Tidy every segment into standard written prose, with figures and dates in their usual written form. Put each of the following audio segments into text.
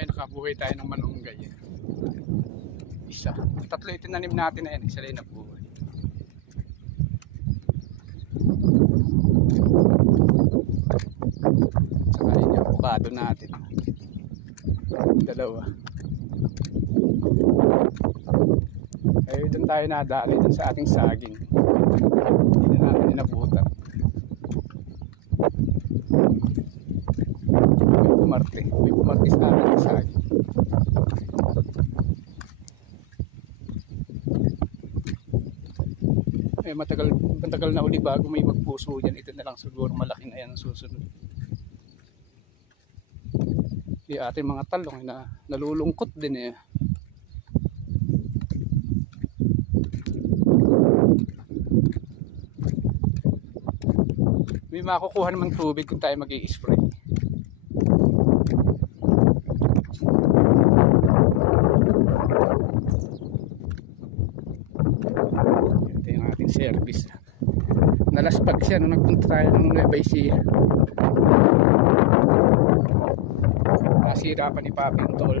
Ngayon nakabuhay tayo ng malunggay. Isa. Tatlo itinanim natin na yan. Isa lang nabuhay. Saka yung avocado natin. Dalawa. Ay, doon tayo nadali doon sa ating saging. Hindi na natin inabutan. May pumarte sa ating saging. Eh, matagal na uli bago may magpuso yan. Ito na lang siguro malaki na yan ang susunod. Yung ating mga talong na nalulungkot din eh. May makukuha naman tubig kung tayo mag-i-spray. Ito yung ating service. Nalaspag siya nung nagpunta tayo ng Nueva Ecija. Nasira pa ni Papi yung toll.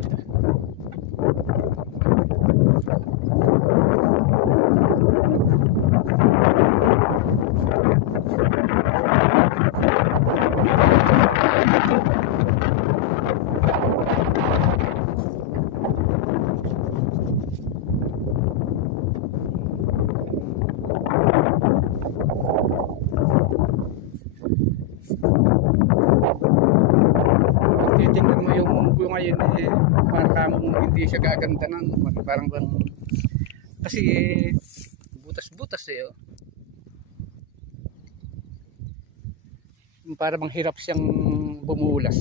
Titingnan mo yung munggo ngayon eh, parang hindi siya gaganda ng parang kasi butas-butas eh oh. Para bang hirap siyang bumulas.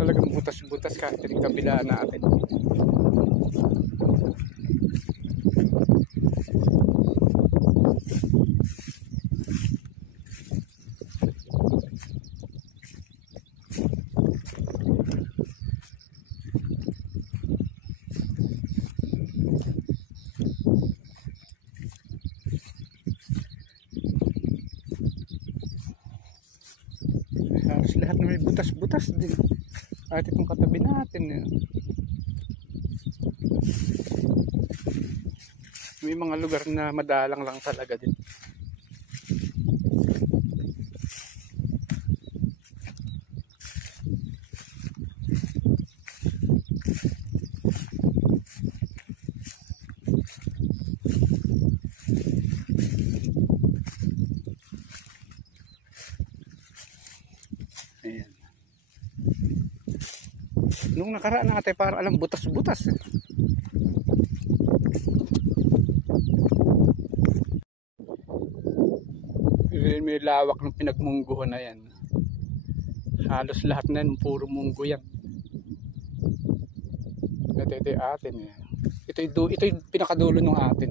Talagang butas-butas kahit yung kabila natin. Halos lahat na may butas-butas din. Kahit itong katabi natin eh. May mga lugar na madalang lang talaga din. Ayan. Nung nakaraan natin para alam butas-butas eh. May lawak ng pinagmungguhan na yan. Halos lahat na yan, puro munggo yan. Ito atin eh. Ito yung pinakadulo ng atin.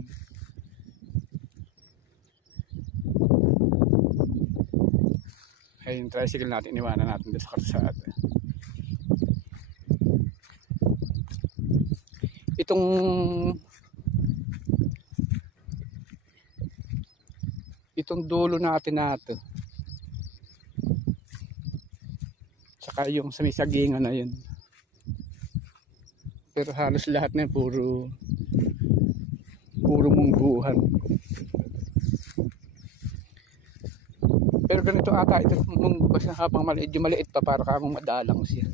Ay, yung tricycle natin, iniwanan natin doon sa kalsada. Itong dulo natin nato. Tsaka yung sa may sagingan na yun. Pero halos lahat na yun, puro mungguhan. Pero ganito ata ito munggo kasi habang maliit pa para kamong madalang siya.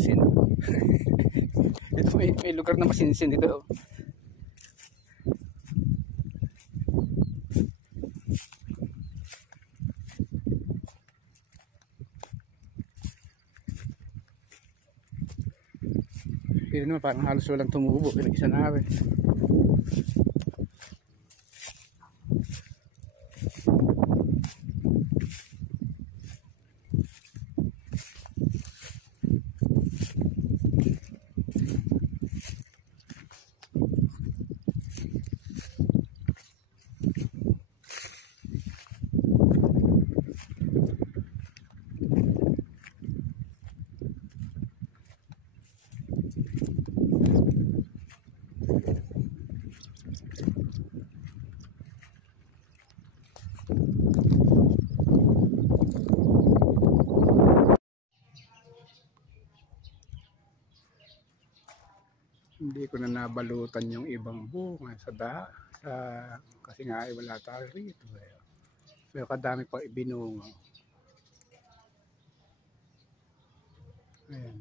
masinsin. Ito may lugar na masinsin dito. Pero naman parang halos walang tumubo. Pinag-isa na rin. Hindi ko na nabalutan yung ibang bunga kasi nga ay wala tayo rito. Pero kadami pa ibinunga. Ayan.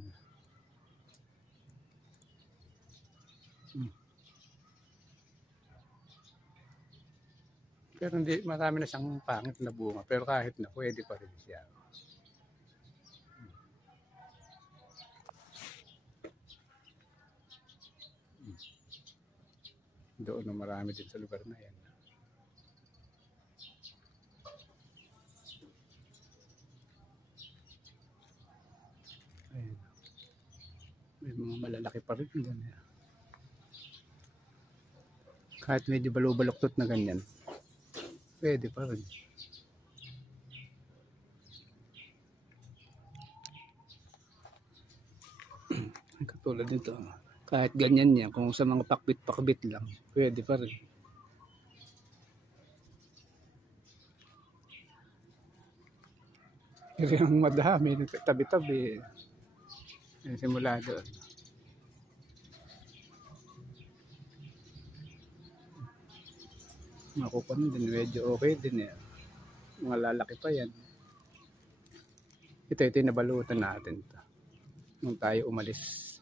Pero hindi, marami na siyang pangit na bunga. Pero kahit na, pwede pa rin siya. Doon na marami din sa lugar na yan. Ayan. May mga malalaki pa rin dyan. Kahit medyo baluktot na ganyan, pwede pa rin. Katulad nito. Kahit ganyan niya, kung sa mga pakbit lang, pwede pa rin. Pero yung madami, tabi-tabi, simula doon. Makukunin din, medyo okay din eh. Mga lalaki pa yan. Ito yung nabalutan natin. Nung tayo umalis.